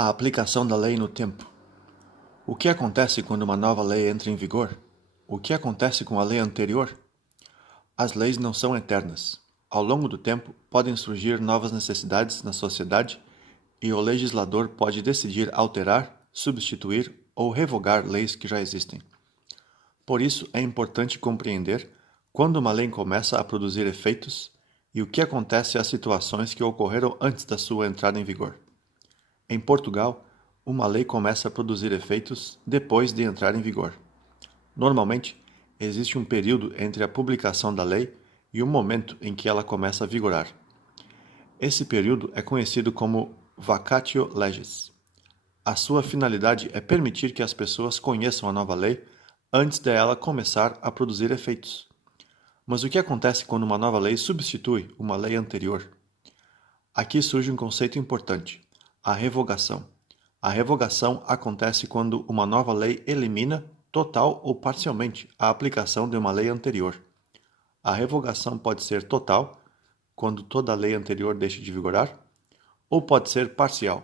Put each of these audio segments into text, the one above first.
A aplicação da lei no tempo. O que acontece quando uma nova lei entra em vigor? O que acontece com a lei anterior? As leis não são eternas. Ao longo do tempo, podem surgir novas necessidades na sociedade e o legislador pode decidir alterar, substituir ou revogar leis que já existem. Por isso, é importante compreender quando uma lei começa a produzir efeitos e o que acontece às situações que ocorreram antes da sua entrada em vigor. Em Portugal, uma lei começa a produzir efeitos depois de entrar em vigor. Normalmente, existe um período entre a publicação da lei e o momento em que ela começa a vigorar. Esse período é conhecido como vacatio legis. A sua finalidade é permitir que as pessoas conheçam a nova lei antes de ela começar a produzir efeitos. Mas o que acontece quando uma nova lei substitui uma lei anterior? Aqui surge um conceito importante: a revogação. A revogação acontece quando uma nova lei elimina, total ou parcialmente, a aplicação de uma lei anterior. A revogação pode ser total, quando toda a lei anterior deixa de vigorar, ou pode ser parcial,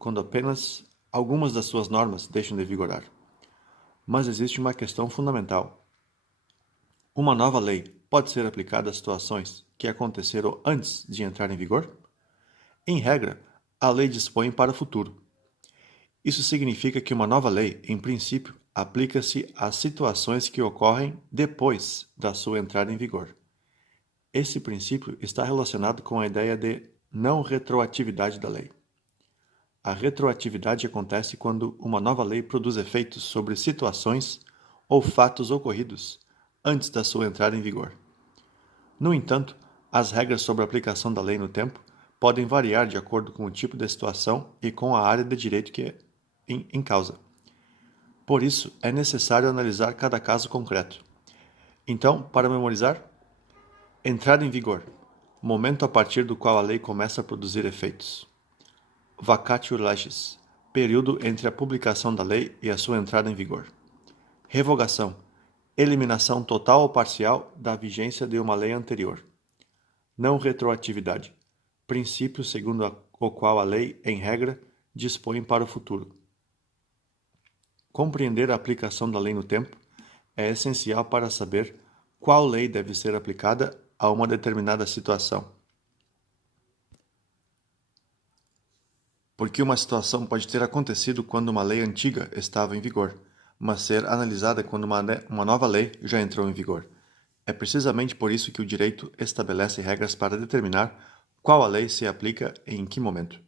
quando apenas algumas das suas normas deixam de vigorar. Mas existe uma questão fundamental. Uma nova lei pode ser aplicada a situações que aconteceram antes de entrar em vigor? Em regra, a lei dispõe para o futuro. Isso significa que uma nova lei, em princípio, aplica-se às situações que ocorrem depois da sua entrada em vigor. Esse princípio está relacionado com a ideia de não retroatividade da lei. A retroatividade acontece quando uma nova lei produz efeitos sobre situações ou fatos ocorridos antes da sua entrada em vigor. No entanto, as regras sobre a aplicação da lei no tempo podem variar de acordo com o tipo de situação e com a área de direito que é em causa. Por isso, é necessário analisar cada caso concreto. Então, para memorizar, entrada em vigor, momento a partir do qual a lei começa a produzir efeitos. Vacatio legis, período entre a publicação da lei e a sua entrada em vigor. Revogação, eliminação total ou parcial da vigência de uma lei anterior. Não retroatividade, princípio segundo o qual a lei, em regra, dispõe para o futuro. Compreender a aplicação da lei no tempo é essencial para saber qual lei deve ser aplicada a uma determinada situação. Porque uma situação pode ter acontecido quando uma lei antiga estava em vigor, mas ser analisada quando uma nova lei já entrou em vigor. É precisamente por isso que o direito estabelece regras para determinar qual a lei se aplica e em que momento.